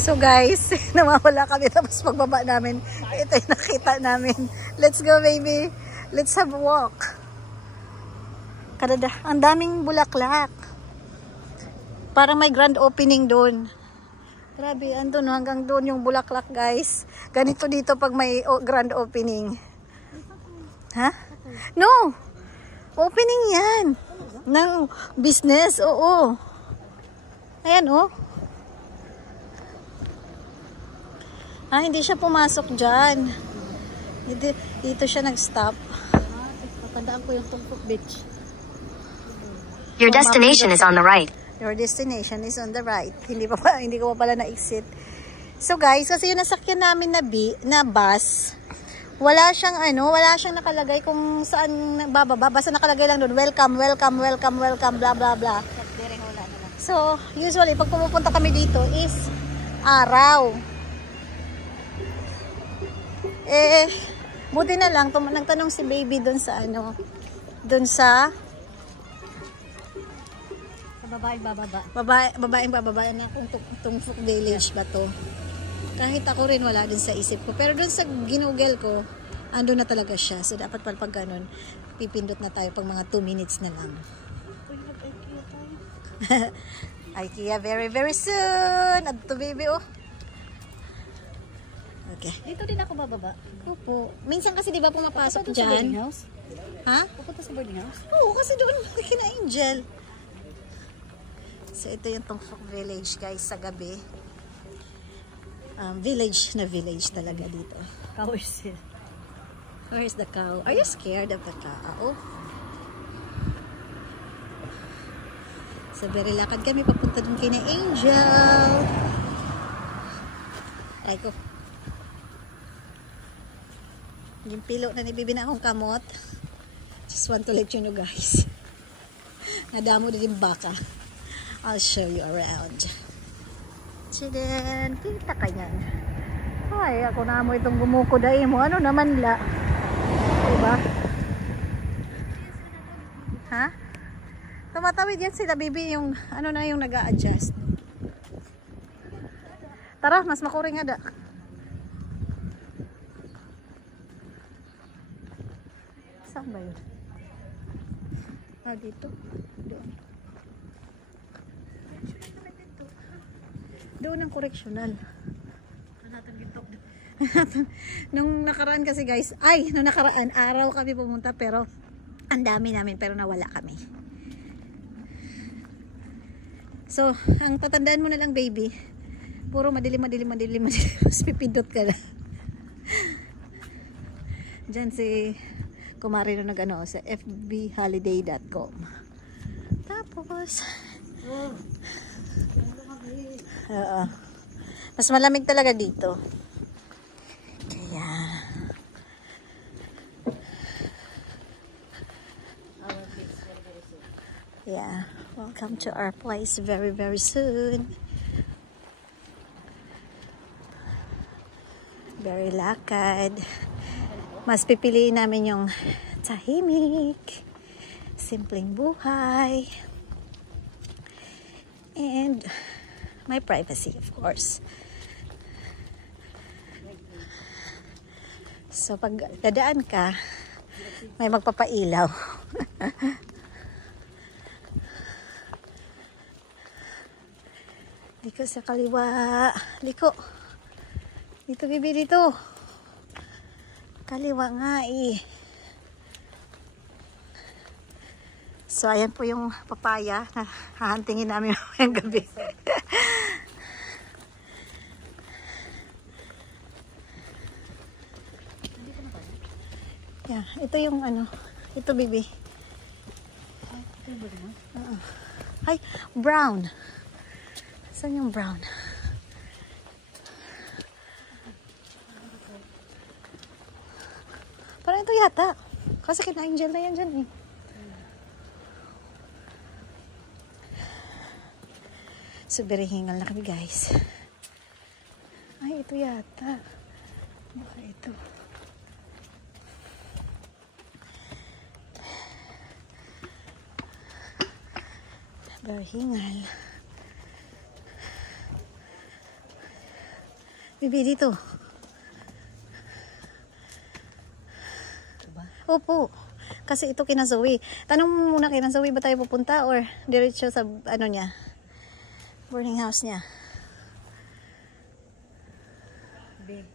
So guys, nawawala kami tapos pagbaba namin, ito yung nakita namin. Let's go baby. Let's have a walk. Kadada, ang daming bulaklak. Parang may grand opening doon. Grabe, andun hanggang doon yung bulaklak guys. Ganito dito pag may grand opening. Ha? No! Opening yan. Ng business, oo. Ayan oh. Ah, hindi siya pumasok dyan. Dito siya nag-stop. Patandaan ko yung Tungkok Beach. Your destination is on the right. Your destination is on the right. Hindi ko pa pala na-exit. So guys, kasi yung nasakyan namin na bus, wala siyang nakalagay kung saan bababa. Basta nakalagay lang doon, welcome, welcome, welcome, welcome, blah, blah, blah. So, usually, pag pumupunta kami dito is araw. Buti na lang, nagtanong si baby doon sa sa babaeng bababa. Babaeng bababa na kung Tungkok Village ba to. Kahit ako rin wala din sa isip ko. Pero doon sa ginugel ko, ando na talaga siya. So, dapat pag ganun, pipindot na tayo pag mga 2 minutes na lang. IKEA very, very soon. Adto baby, oh. Okay. Dito din ako bababa. Opo. Minsan kasi di ba pumapasok Pupunta dyan? sa boarding house? Ha? Pupunta sa boarding house? Oo, kasi doon kina Angel. So, ito yung Tungkok Village, guys, sa gabi. Village na village talaga dito. Cow is here. Where's the cow? Are you scared of the cow? So, very lakad kami. Papunta dun kina Angel. Ay ko. Yung pilo na nibibi na akong kamot. Just want to let you know, guys. Nadamo din yung baka. I'll show you around. Chiden, kita ka yan. Ay, ako na mo itong gumukuday mo. Ano naman la? Diba? Ha? Tumatawid yan sila, baby. Yung, ano na yung nag-a-adjust. Tara, mas makuring nga da. Saan ba yun? Ah, dito. Doon. Doon ang correctional. Nung nakaraan kasi guys, nung nakaraan, araw kami pumunta pero ang dami namin pero nawala kami. So, ang tatandaan mo na lang baby, puro madilim. Mas pipindot ka na. Diyan si Kumari nung nag-ano sa fbholiday.com. Tapos, mas malamig talaga dito. Kaya, yeah, welcome to our place very, very soon. Very lakad. Mas pipiliin namin yung tahimik, simpleng buhay, and my privacy, of course. So, pag dadaan ka, may magpapailaw. Liko sa kaliwa. Liko. Dito, bibi, dito. Kaliwa nga eh. So, ayan po yung papaya na hahantingin namin ngayong gabi. Yeah, ito yung ano. Ito, bibi. Ay, brown. Saan yung brown? Parang ito yata. Kasi kina Angel na yan dyan eh. So, very hingal na kami guys. Ay, ito yata. Baka ito. Very hingal. Bibi, dito. Diba? Opo. Kasi ito kina Zoe. Tanong mo muna kina Zoe ba tayo pupunta or diretso sa ano niya? Boarding house niya. Babe,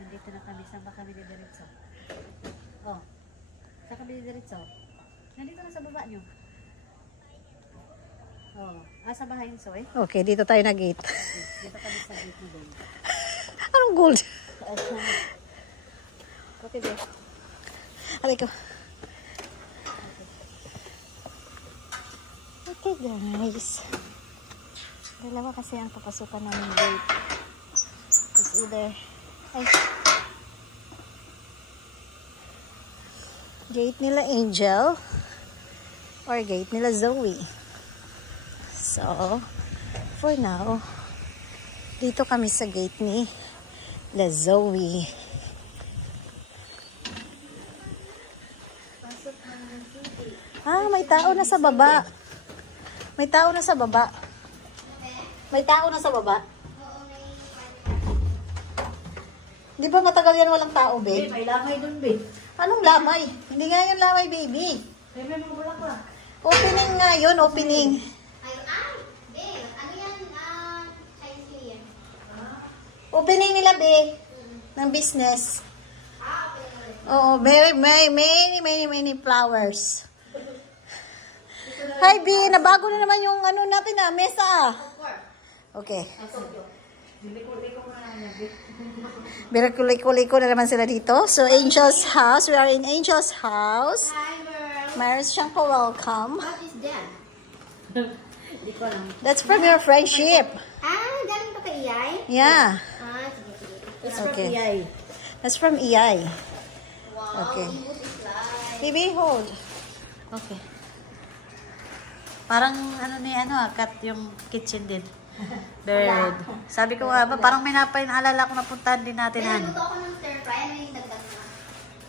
nandito na kami. Saan ba kami didiretso? Oh. Saan kami didiretso? Nandito na sa baba nyo. Oh. Sa bahay ni Soy. Okay, dito tayo na gate. Dito kami sa gate mo, babe. Anong gold? Okay, babe. Aray ko. Okay guys. Dalawa kasi ang papasukan namin gate. It's either gate nila Angel or gate nila Zoe. So, for now, dito kami sa gate ni La Zoe. May tao na sa baba. May tao na sa baba. May tao na sa baba. Di ba matagal yan walang tao, babe? May lamay dun, babe. Anong lamay? Hindi nga yan lamay, baby. May mga bulaklak. Opening nga yun, opening. Opening nila, be. Ng business. Oo, many flowers. Hi, B. Nabago na naman yung ano natin mesa. Okay. Birakuliko na naman sila dito. So, Angel's house. We are in Angel's house. Mayroon siyang pa-welcome. What is that? Hindi ko alam. That's from your friendship. Galing to kay Iyay? Yeah. Sige, sige. It's Okay. from PI. That's from EI. Wow, Okay. cute is like. Baby, hold. Okay. Parang cut yung kitchen din. Bird. Sabi ko nga ba, parang may naalala ko na puntahan din natin. Kaya luto ako ng stir fry. Ano yung dagdag na?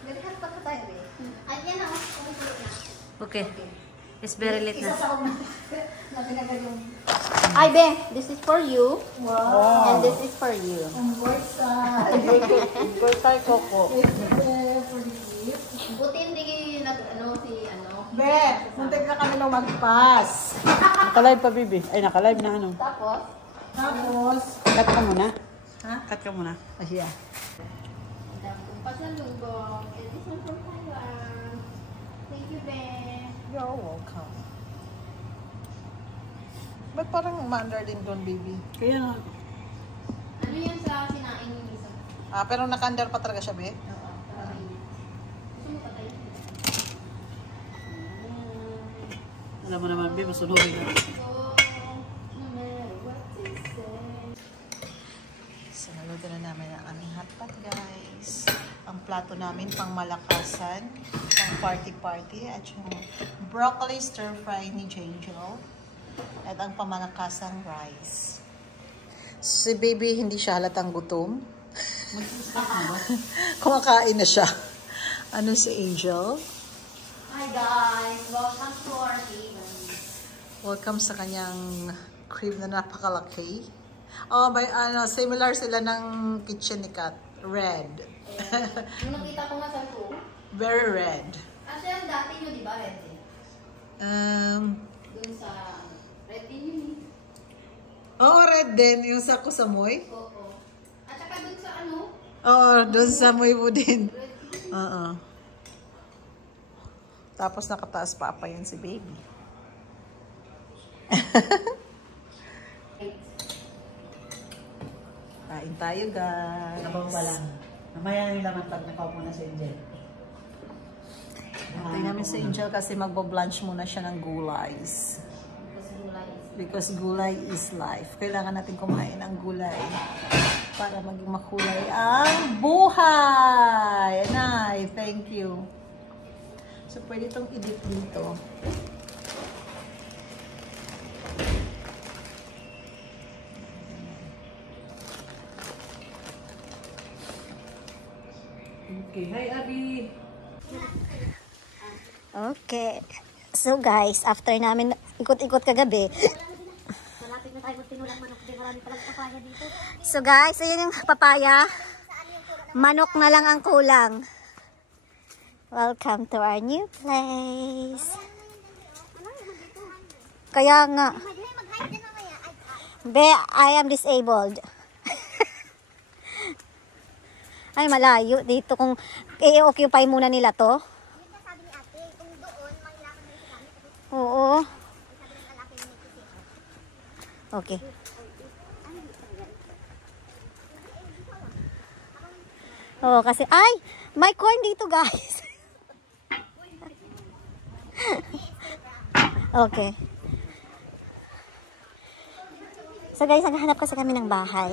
Nagkat pa tayo eh. At yan ako, kumukulot na. Okay. It's very late na. Ay, be, this is for you. Wow. And this is for you. Birthday Coco. Buti hindi si Be, muntik na kami nung mag-pass. Nakalive pa, baby. Ay, nakalive na ano. Tapos, Cut ka muna. Ha? Cut ka muna. Yeah. ang dami kong pasalubong. And this one from Taiwan. Thank you, be. You're welcome. Ba't parang umandar din doon, baby? Kaya nga. Ano yan sa sinain ni Misa? Pero nakandar pa talaga siya, be? Oo, kakainin. Gusto mo patay? Alam mo naman, baby, masunurin na. No matter what they say. So, naluto na namin ang aming hotpot, guys. Ang plato namin pang malakasan, pang party-party, at yung broccoli stir-fry ni Angel. At ang pamalakasang rice. Si baby, hindi siya halatang gutom. Kumakain na siya. Ano si Angel? Hi guys, welcome to our haven. Welcome sa kanyang crib na napakalaki. May similar sila ng kitchen ni Kat. Red. Nung nakita ko nga sa room, Very red. kasi ang dati nyo, di ba, red eh? Doon sa red din yun eh. Red din. Yung sa Kusamoy. Oo. At saka doon sa ano, Doon sa Moibo din. red din. Tapos nakataas pa yan si baby. Kain tayo, guys. Nabang pa lang. Mamaya na yung laman pag nakaupo na si Angel. Tingnan namin si Angel kasi magbo-blanch muna siya ng gulays. Kasi gulay is. Because gulay is life. Kailangan natin kumain ng gulay para maging makulay ang buhay. Nay, thank you. So, pwede itong i-dip dito. Okay. Hi, Abby. Okay. So, guys, after namin ikot-ikot kagabi, Malapit na tayo magtinulang manok. Hindi marami palang So guys, ayun yung papaya. Manok na lang ang kulang. Welcome to our new place. Kaya nga. Be, I am disabled. Ay, malayo dito. Kung i-occupy muna nila to. Oo. Okay. Oh, kasi, ay, may corn dito, guys. Okay. So, guys, naghahanap kasi kami ng bahay.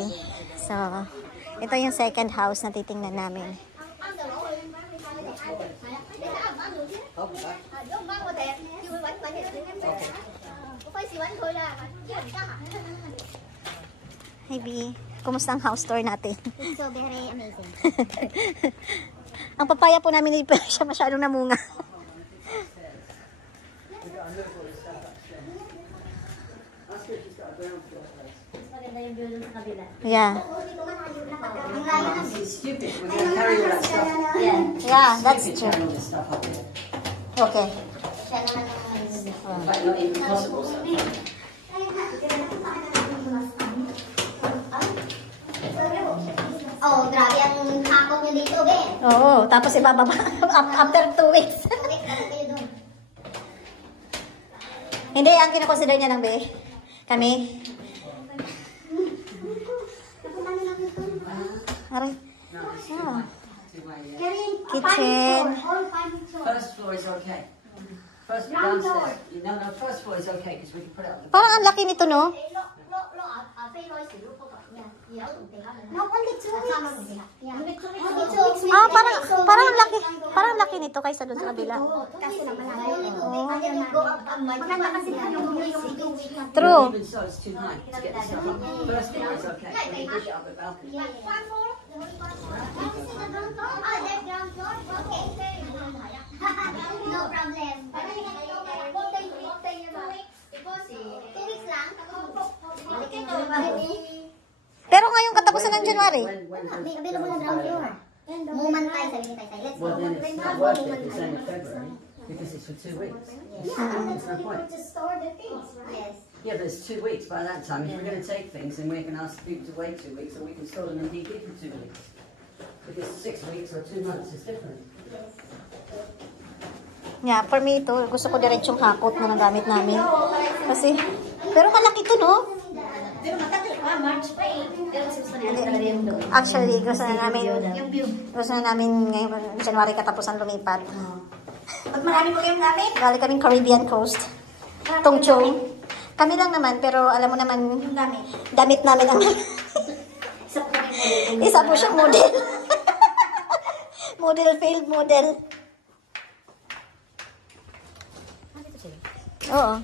So, ito yung second house na titingnan namin. Hi, B. Kumusta ang house tour natin? It's so very amazing. Ang papaya po namin, hindi pa siya masyadong namunga. Maganda yung view dun sa kabila. Yeah. Stupid. We're going to carry all that stuff. Yeah, that's Stupid true. carrying all this stuff up here. Okay. In fact, not even possible. Oh, grabe ang hakot nyo dito, be. Oo, tapos ibababa after 2 weeks. Hindi, ang kinakonsider niya lang, be. Kami. Aray. Oh. Kitchen. First floor is okay. First downstairs. No, first floor is okay because we can put it up. Parang ang laki nito, no? No, only 2 weeks. Ah, parang ang laki. Parang ang laki nito kaysa doon sa kabila. True. Even so, it's too high to get the stuff up. First floor is okay. We can push it up the balcony. No problem. 2 weeks lang. Pero ngayong katapusan ng January. Available na ground floor. Mumantay, sabi ni Tay. Let's go. Well, then it's not worth it the same in February because it's for 2 weeks. There's no point. Yes. Yeah, but it's 2 weeks by that time. If we're going to take things, then we can ask people to wait 2 weeks, or we can store them in DP for 2 weeks. If it's 6 weeks or 2 months, it's different. Yeah, for me ito, gusto ko diretsong hakot na nagamit namin. Kasi, pero malaki to, no? Actually, gusto na namin ngayong January katapusan lumipat. Pag marami po kayong gamit, Galing kaming Caribbean Coast. Tongchong. Kami lang naman, pero alam mo naman, yung gamit. damit namin ang isa po siyang model. Model, failed model. Oo.